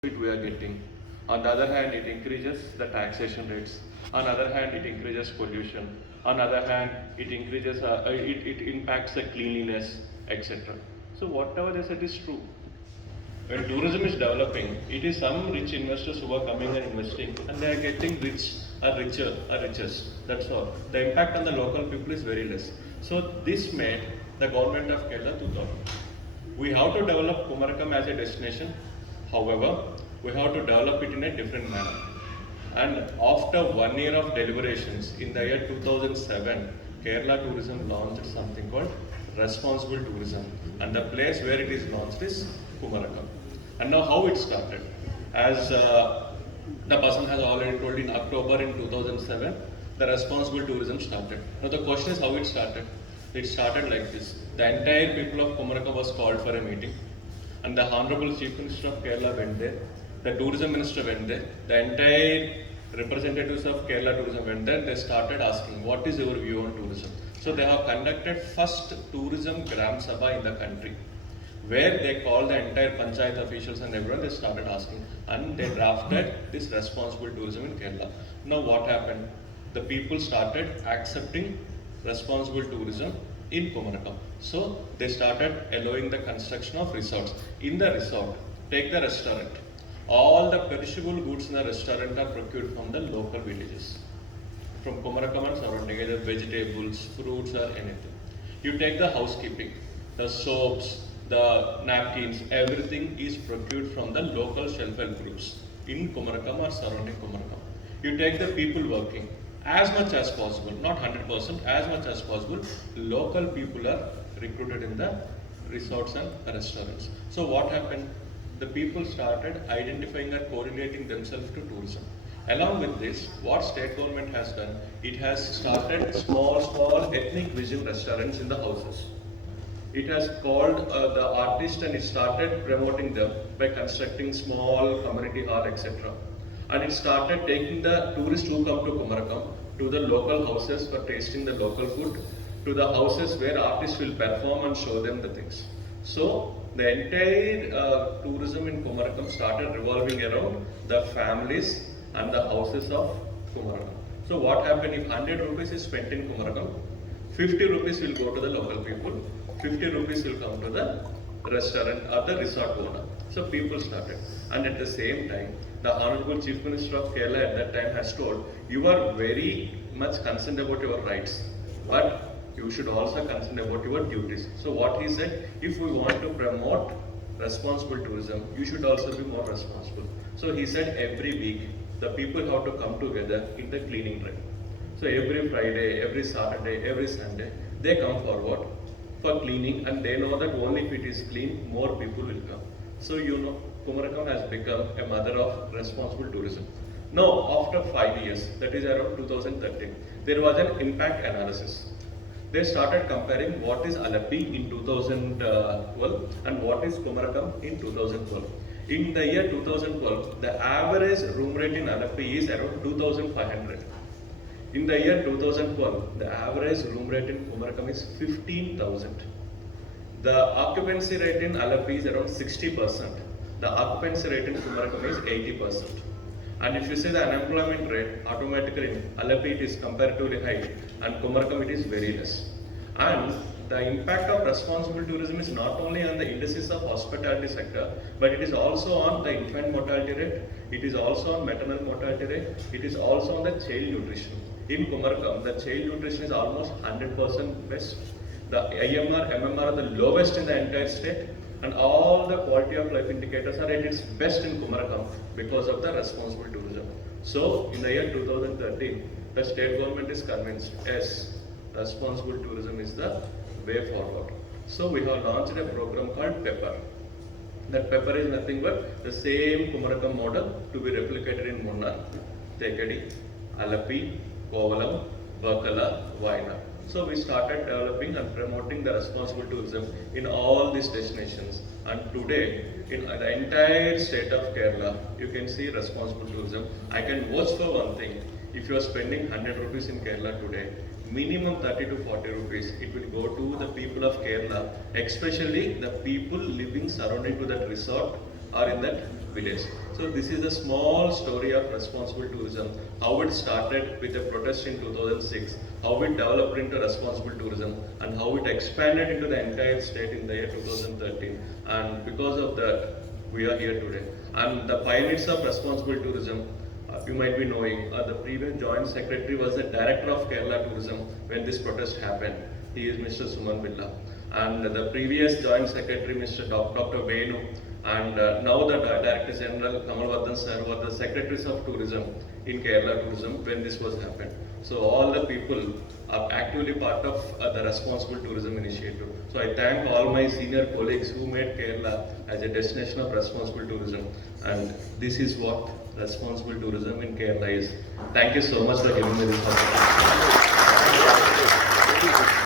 we are getting. On the other hand, it increases the taxation rates. On the other hand, it increases pollution. On the other hand, it impacts the cleanliness, etc. So whatever they said is true. When tourism is developing, it is some rich investors who are coming and investing, and they are getting rich, are richer, are richest. That's all. The impact on the local people is very less. So this made the government of Kerala to thought. We have to develop Kumarakam as a destination. However, we have to develop it in a different manner. And after 1 year of deliberations, in the year 2007, Kerala Tourism launched something called Responsible Tourism. And the place where it is launched is Kumarakam. And now how it started? As the person has already told, in October in 2007, the Responsible Tourism started. Now the question is how it started. It started like this. The entire people of Kumarakam was called for a meeting, and the Honorable Chief Minister of Kerala went there. The Tourism Minister went there. The entire representatives of Kerala Tourism went there. They started asking, what is your view on tourism? So they have conducted first tourism Gram Sabha in the country, where they called the entire Panchayat officials and everyone. They started asking, and they drafted this responsible tourism in Kerala. Now what happened? The people started accepting responsible tourism in Kumarakam. So they started allowing the construction of resorts. In the resort, take the restaurant. All the perishable goods in the restaurant are procured from the local villages, from Kumarakam and surrounding, either vegetables, fruits or anything. You take the housekeeping, the soaps, the napkins, everything is procured from the local self-help groups in Kumarakam or surrounding Kumarakam. You take the people working, as much as possible, not 100%, as much as possible, local people are recruited in the resorts and restaurants. So what happened? The people started identifying and correlating themselves to tourism. Along with this, what state government has done, it has started small ethnic cuisine restaurants in the houses. It has called the artist and it started promoting them by constructing small community hall, etc. And it started taking the tourists who come to Kumarakam to the local houses for tasting the local food, to the houses where artists will perform and show them the things. So the entire tourism in Kumarakam started revolving around the families and the houses of Kumarakam. So what happened if 100 rupees is spent in Kumarakam, 50 rupees will go to the local people, 50 rupees will come to the restaurant or the resort owner. So people started. And at the same time, the Honorable Chief Minister of Kerala at that time has told, you are very much concerned about your rights, but you should also concern about your duties. So what he said, if we want to promote responsible tourism, you should also be more responsible. So he said every week, the people have to come together in the cleaning drive. So every Friday, every Saturday, every Sunday, they come forward for cleaning, and they know that only if it is clean, more people will come. So you know, Kumarakam has become a mother of responsible tourism. Now, after 5 years, that is around 2013, there was an impact analysis. They started comparing what is Alapi in 2012 and what is Kumarakam in 2012. In the year 2012, the average room rate in Alapi is around 2,500. In the year 2012, the average room rate in Kumarakam is 15,000. The occupancy rate in Alapi is around 60%. The occupancy rate in Kumarakam is 80%. And if you see the unemployment rate, automatically in Alapi it is comparatively high, and Kumarakam it is very less. And the impact of responsible tourism is not only on the indices of hospitality sector, but it is also on the infant mortality rate, it is also on maternal mortality rate, it is also on the child nutrition. In Kumarakam, the child nutrition is almost 100% best. The IMR, MMR are the lowest in the entire state, and all the quality of life indicators are at its best in Kumarakam because of the responsible tourism. So, in the year 2013, the state government is convinced, yes, responsible tourism is the way forward. So, we have launched a program called PEPPER. That PEPPER is nothing but the same Kumarakam model to be replicated in Munnar, Tekadi, Alapi, Kovalam, Vakala, Wayanad. So we started developing and promoting the responsible tourism in all these destinations. And today, in the entire state of Kerala, you can see responsible tourism. I can vouch for one thing. If you are spending 100 rupees in Kerala today, minimum 30 to 40 rupees, it will go to the people of Kerala, especially the people living surrounding to that resort or in that village. So this is a small story of responsible tourism, how it started with a protest in 2006, how it developed into responsible tourism, and how it expanded into the entire state in the year 2013. And because of that, we are here today. And the pioneers of responsible tourism, you might be knowing, the previous joint secretary was the director of Kerala Tourism when this protest happened. He is Mr. Suman Billa. And the previous joint secretary, Mr. Dr. Venu, and now the Director General Kamal Vardhan sir were the secretaries of tourism in Kerala Tourism when this was happened. So all the people are actively part of the responsible tourism initiative. So I thank all my senior colleagues who made Kerala as a destination of responsible tourism. And this is what responsible tourism in Kerala is. Thank you so much for giving me this opportunity.